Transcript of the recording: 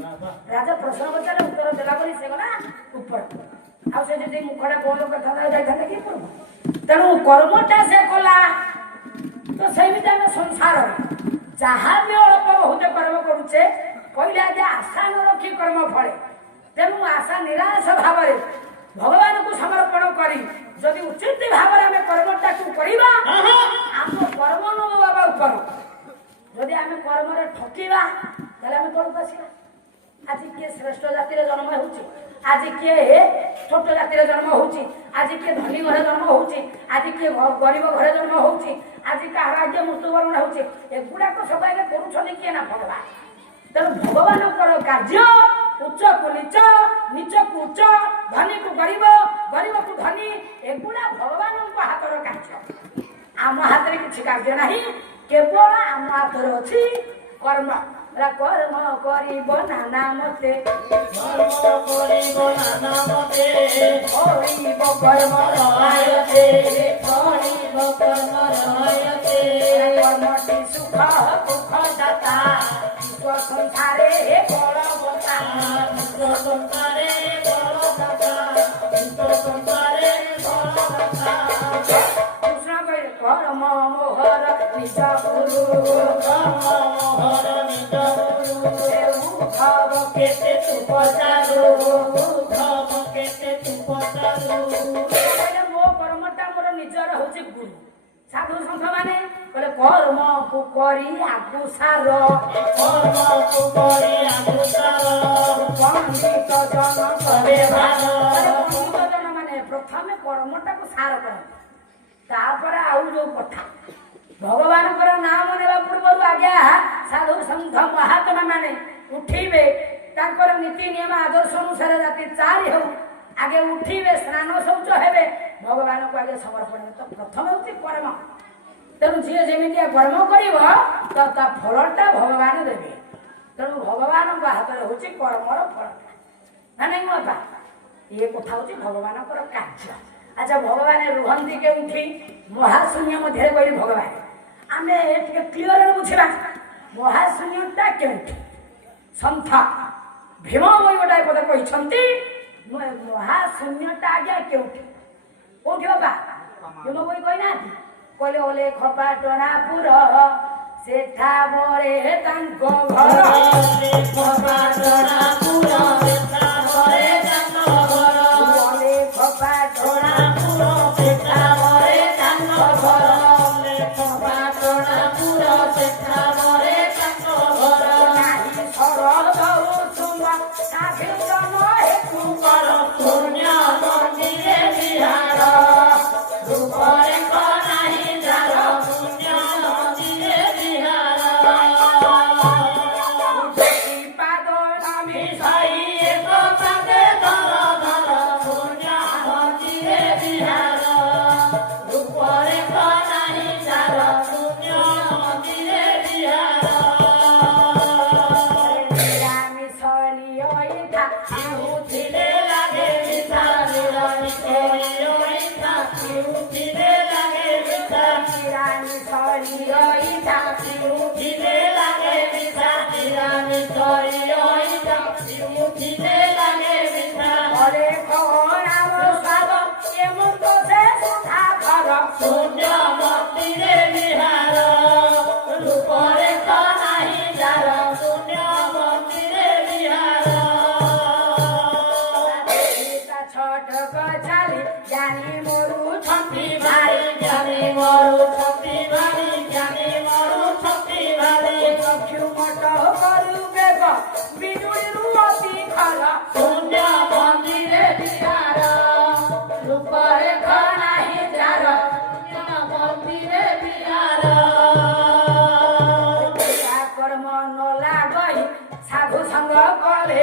ରାଜା ପ୍ରଶ୍ନ ପଚାରେ ଉତ୍ତର ଦେଲା ବୋଲି ସେ ଗଲା ଉପରକୁ। ଆଉ ସେ ଯଦି ମୁଖଟା ବନ୍ଦ କରିଥାନ୍ତା ଯାଇଥାନ୍ତା କି ଉପରକୁ? ତେଣୁ କର୍ମଟା ସେ କଲା। ତ ସେମିତି ଆମେ ସଂସାରରେ ଯାହା ବି ଅଳ୍ପ ବହୁତ କର୍ମ କରୁଛେ କହିଲେ ଆଜ୍ଞା ଆଶା ନ ରଖି କର୍ମ ଫଳେ। ତେଣୁ ଆଶା ନିରାଶ ଭାବରେ ଭଗବାନଙ୍କୁ ସମର୍ପଣ କରି ଯଦି ଉଚିତ ଭାବରେ ଆମେ କର୍ମଟାକୁ କରିବା ଆମ କର୍ମ ନବା ଉପର। ଯଦି ଆମେ କର୍ମରେ ଠକିବା ତାହେଲେ ଆମେ ତଳକୁ ଆସିବା। ଆଜି କିଏ ଶ୍ରେଷ୍ଠ ଜାତିରେ ଜନ୍ମ ହେଉଛି, ଆଜି କିଏ ଛୋଟ ଜାତିରେ ଜନ୍ମ ହେଉଛି, ଆଜି କିଏ ଧନୀ ଘରେ ଜନ୍ମ ହେଉଛି, ଆଜି କିଏ ଗରିବ ଘରେ ଜନ୍ମ ହେଉଛି, ଆଜି କାହାର ଆଜ୍ଞା ମୃତ୍ୟୁବରଣ ହେଉଛି। ଏଗୁଡ଼ାକ ସବୁ ଆଜ୍ଞା କରୁଛନ୍ତି କିଏ ନା ଭଗବାନ। ତେଣୁ ଭଗବାନଙ୍କର କାର୍ଯ୍ୟ ଉଚ୍ଚକୁ ନିଚ, ନିଚକୁ ଉଚ୍ଚ, ଧନୀକୁ ଗରିବ, ଗରିବକୁ ଧନୀ, ଏଗୁଡ଼ା ଭଗବାନଙ୍କ ହାତର କାର୍ଯ୍ୟ। ଆମ ହାତରେ କିଛି କାର୍ଯ୍ୟ ନାହିଁ, କେବଳ ଆମ ହାତରେ ଅଛି କର୍ମ। କର୍ମ କରିବ ନାନା ମତେ, କରିବ କର୍ମ ରହାୟତେ, କର୍ମଟି ସୁଖ ଦୁଃଖ ଦାତା, ସଂସାରେ ବଳବତା, ସଂସାରେ ବଳଦାତା, ସଂସାରେ ବଳଦାତା। କୃଷ୍ଣ କହିଲେ କର୍ମ ମୋହର ନିଜ ଗୁରୁ, କର୍ମ ମୋହର ନିଜ ଗୁରୁ, ଉଦ୍ଧବ କେତେ ତୁ ପଚାରୁ, ଉଦ୍ଧବ କେତେ ତୁ ପଚାରୁ। କହିଲେ ମୋ କର୍ମଟା ମୋର ନିଜର ହଉଛି ଗୁରୁ। ସାଧୁ ସନ୍ଥ ମାନେ କହିଲେ କର୍ମକୁ କରି ଆଗୁ ସାର, କର୍ମକୁ କରି ଆଗୁ ସାର, ପଣ୍ଡିତ ଜନ କରେ ଭାର। ପଣ୍ଡିତ ଜନ ମାନେ ପ୍ରଥମେ କର୍ମଟାକୁ ସାର କରନ୍ତି, ତାପରେ ଆଉ ଯୋଉ କଥା ଭଗବାନଙ୍କର ନାମ ନେବା ପୂର୍ବରୁ ଆଜ୍ଞା ସାଧୁ ସନ୍ଥ ମହାତ୍ମା ମାନେ ଉଠିବେ, ତାଙ୍କର ନୀତି ନିୟମ ଆଦର୍ଶ ଅନୁସାରେ ରାତି 4 ହେଉ ଆଗେ ଉଠିବେ, ସ୍ନାନ ଶୌଚ ହେବେ, ଭଗବାନଙ୍କୁ ଆଗେ ସମର୍ପଣ। ତ ପ୍ରଥମେ ହଉଛି କର୍ମ। ତେଣୁ ଯିଏ ଯେମିତିଆ କର୍ମ କରିବ ତ ତା ଫଳଟା ଭଗବାନ ଦେବେ। ତେଣୁ ଭଗବାନଙ୍କ ହାତରେ ହଉଛି କର୍ମର ଫଳଟା ନା ନାଇଁ ବାପା? ଇଏ କଥା ହଉଛି ଭଗବାନଙ୍କର କାର୍ଯ୍ୟ। ଆଚ୍ଛା ଭଗବାନ ରୁହନ୍ତି କେଉଁଠି? ମହାଶୂନ୍ୟ ମଧ୍ୟରେ କହିଲେ ଭଗବାନ। ଆମେ ଟିକେ କ୍ଲିଅରରେ ବୁଝିବା ମହାଶୂନ୍ୟଟା କେଉଁଠି। ସନ୍ଥ ଭୀମ ବହି ଗୋଟାଏ ପଦ କହିଛନ୍ତି ମହାଶୂନ୍ୟଟା ଆଜ୍ଞା କେଉଁଠି? କୋଉଠି ବାବା? ଭୀମ ବହି କହିନାହାନ୍ତି? କହିଲେ ଅଲେଖ ପାଟଣାପୁର ସେଠା ବରେ ତାଙ୍କ ଘର, ଅଲେଖ ପାଟଣାପୁର ସେଠା ବରେ ତାଙ୍କ ଘର, ଅଲେଖ ପାଟଣାପୁର ସେଠା ବରେ ତାଙ୍କ ଘର, ଅଲେଖ ପାଟଣାପୁର ସେଠା ବରେ ତାଙ୍କ ଘର। ନାହିଁ ଶରଦ ଉଷୁମ ସାଧିଜନ ହେତୁ କର, ପୁଣ୍ୟ ମନ୍ଦିରେ ବିହାର, ରୂପରେ ନାହିଁ ଯାର, ପୁଣ୍ୟ ମନ୍ଦିରେ ବିହାର। ପାଦ ନାମି ସାଇ ଏକ ପାଦେ ଧର ଧର, ପୁଣ୍ୟ ମନ୍ଦିରେ ବିହାର, ରୂପରେ ନାହିଁ ଯାର, ପୁଣ୍ୟ ମନ୍ଦିରେ ବିହାର। ନିରାମିଷଳିୟଥା ପିଉଥିଲେ ଲାଗେ ମିଠା, ନିରାମିଷଳିୟଥା ପିଉଥିଲେ ଲାଗେ ମିଠା, ନିରାମିଷଳିୟଥା ପିଉଥିଲେ ଲାଗେ ମିଠା, ନିରାମିଷଳିୟଥା ପିଉଥିଲେ ଲାଗେ ମିଠା। ପରେ କଣାମ ସ୍ୱାଦ ଏମନ୍ତ ସେ ସୁଧା ଘର, ଶୂନ୍ୟ ମନ୍ଦିରେ ବିହାର, ରୂପରେ ନାହିଁ ଯାର, ଶୂନ୍ୟ ମନ୍ଦିରେ ବିହାର। ଛଟକ ଚାଲି ଜ୍ଞାନୀ ମରୁଛନ୍ତି ଭାରି, ଜ୍ଞାନୀ ମରୁଛନ୍ତି ଭାରି, ଜ୍ଞାନୀ ମରୁଛନ୍ତି ଭାରି। ଚକ୍ଷୁ ମଟ କରୁ ବେଗ ବିଜୁଳିରୁ ଅତି ଖର, ଶୂନ୍ୟ ମନ୍ଦିରେ ବିହାର, ରୂପରେ ନାହିଁ ଯାର, ଶୂନ୍ୟ ମନ୍ଦିରେ ବିହାର। କର୍ମ ନ ଲାଗଇ ସାଧୁ ସଙ୍ଗ କଲେ